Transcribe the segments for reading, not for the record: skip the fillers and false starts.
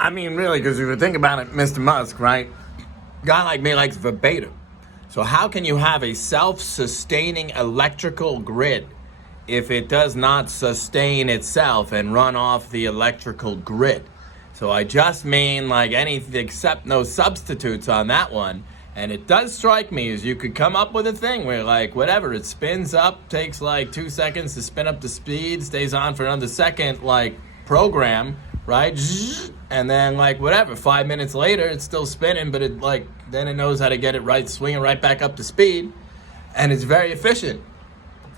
I mean, really, because if you think about it, Mr. Musk, right? Guy like me likes verbatim. So how can you have a self-sustaining electrical grid if it does not sustain itself and run off the electrical grid? So I just mean like anything except no substitutes on that one. And it does strike me as you could come up with a thing where like whatever, it spins up, takes like 2 seconds to spin up to speed, stays on for another second, like program, right? And then like whatever, 5 minutes later, it's still spinning, but it like, then it knows how to get it right, swing it right back up to speed. And it's very efficient.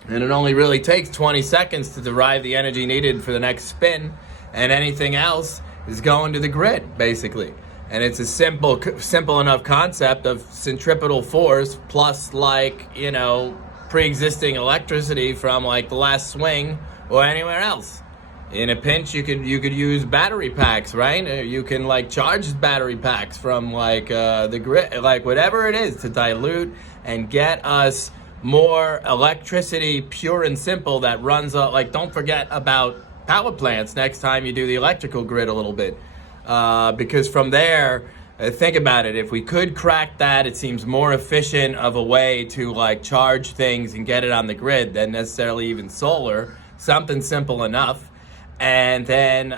And it only really takes 20 seconds to derive the energy needed for the next spin. And anything else is going to the grid, basically. And it's a simple enough concept of centripetal force plus like, you know, pre-existing electricity from like the last swing or anywhere else. In a pinch, you could use battery packs, right? You can like charge battery packs from like the grid, like whatever it is to dilute and get us more electricity, pure and simple, that runs like, don't forget about power plants next time you do the electrical grid a little bit. Because from there, think about it, if we could crack that, it seems more efficient of a way to like charge things and get it on the grid than necessarily even solar, something simple enough. And then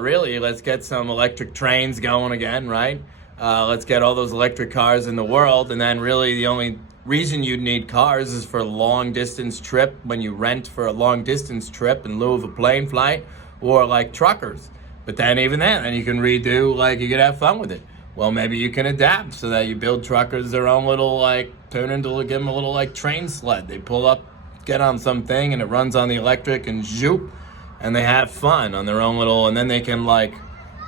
really, let's get some electric trains going again, right? Let's get all those electric cars in the world. And then really the only reason you'd need cars is for a long distance trip, when you rent for a long distance trip in lieu of a plane flight, or like truckers. But then even then you can redo, like you could have fun with it. Well, maybe you can adapt so that you build truckers their own little, like, give them a little like train sled. They pull up, get on something, and it runs on the electric and zoop, and they have fun on their own little, and then they can like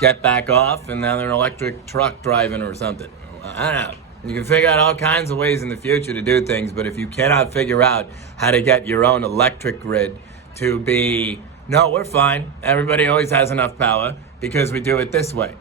get back off, and now they're an electric truck driving or something. I don't know. You can figure out all kinds of ways in the future to do things, but if you cannot figure out how to get your own electric grid to be, no, we're fine, everybody always has enough power because we do it this way.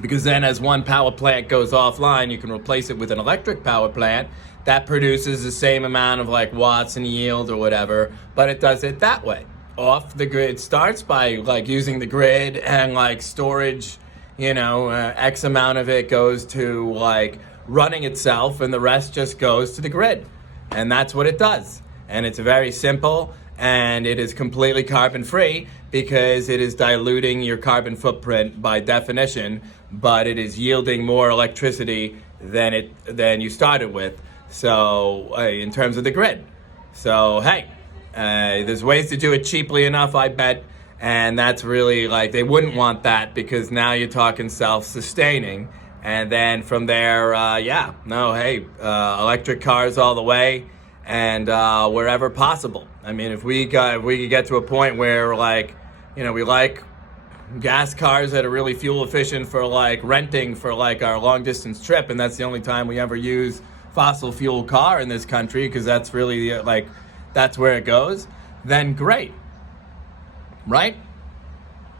Because then as one power plant goes offline, you can replace it with an electric power plant that produces the same amount of like watts and yield or whatever, but it does it that way. Off the grid. It starts by like using the grid and like storage, you know, X amount of it goes to like running itself, and the rest just goes to the grid. And that's what it does. And it's very simple, and it is completely carbon free because it is diluting your carbon footprint by definition, but it is yielding more electricity than you started with. So in terms of the grid. So hey, there's ways to do it cheaply enough, I bet. And that's really like, they wouldn't want that because now you're talking self-sustaining. And then from there, electric cars all the way, and wherever possible. I mean, if we could get to a point where like, you know, we like gas cars that are really fuel efficient for like renting for like our long distance trip, and that's the only time we ever use fossil fuel car in this country because that's really like, that's where it goes, then great, right?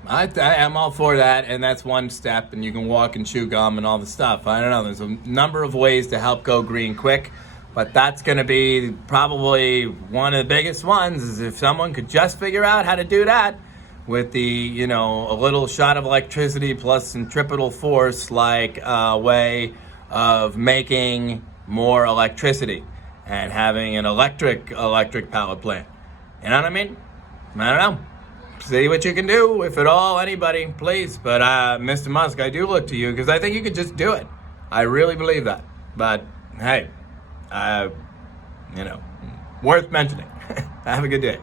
I am all for that, and that's one step, and you can walk and chew gum and all the stuff. I don't know, there's a number of ways to help go green quick, but that's going to be probably one of the biggest ones, is if someone could just figure out how to do that with the, you know, a little shot of electricity plus centripetal force, like a way of making more electricity and having an electric power plant. You know what I mean? I don't know. See what you can do, if at all, anybody, please. But Mr. Musk, I do look to you because I think you could just do it. I really believe that. But hey, worth mentioning. Have a good day.